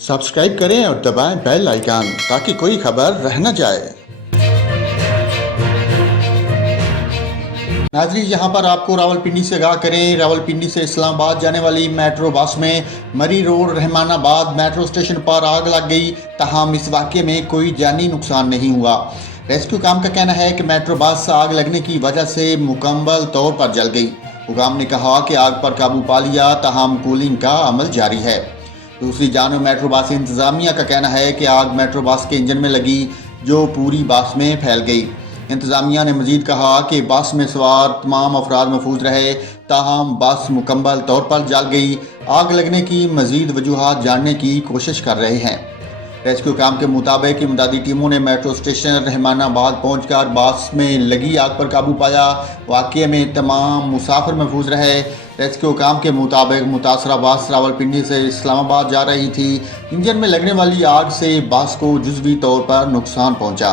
Subscribe करें और दबाएं बेल आइकन ताकि कोई खबर रह न जाए। नाज़रीन, यहाँ पर आपको रावलपिंडी से आगाह करें, रावलपिंडी से इस्लामाबाद जाने वाली मेट्रो बस में मरी रोड रहमानाबाद मेट्रो स्टेशन पर आग लग गई। ताहम इस वाक़े में कोई जानी नुकसान नहीं हुआ। रेस्क्यू काम का कहना है कि मेट्रो बस आग लगने की वजह से मुकम्मल तौर पर जल गई। हुकाम ने कहा कि आग पर काबू पा लिया, ताहम कूलिंग का अमल जारी है। दूसरी जानब मेट्रो बस इंतज़ामिया का कहना है कि आग मेट्रो बस के इंजन में लगी, जो पूरी बस में फैल गई। इंतज़ामिया ने मज़ीद कहा कि बस में सवार तमाम अफराद महफूज रहे, ताहम बस मुकम्मल तौर पर जल गई। आग लगने की मज़ीद वजूहात जानने की कोशिश कर रहे हैं। रेस्क्यू काम के मुताबिक इमदादी टीमों ने मेट्रो स्टेशन रहमानाबाद पहुंचकर बस में लगी आग पर काबू पाया। वाक़े में तमाम मुसाफिर महफूज रहे। रेस्क्यू काम के मुताबिक मुतासरा बस रावलपिंडी से इस्लामाबाद जा रही थी। इंजन में लगने वाली आग से बस को जुज़वी तौर पर नुकसान पहुंचा।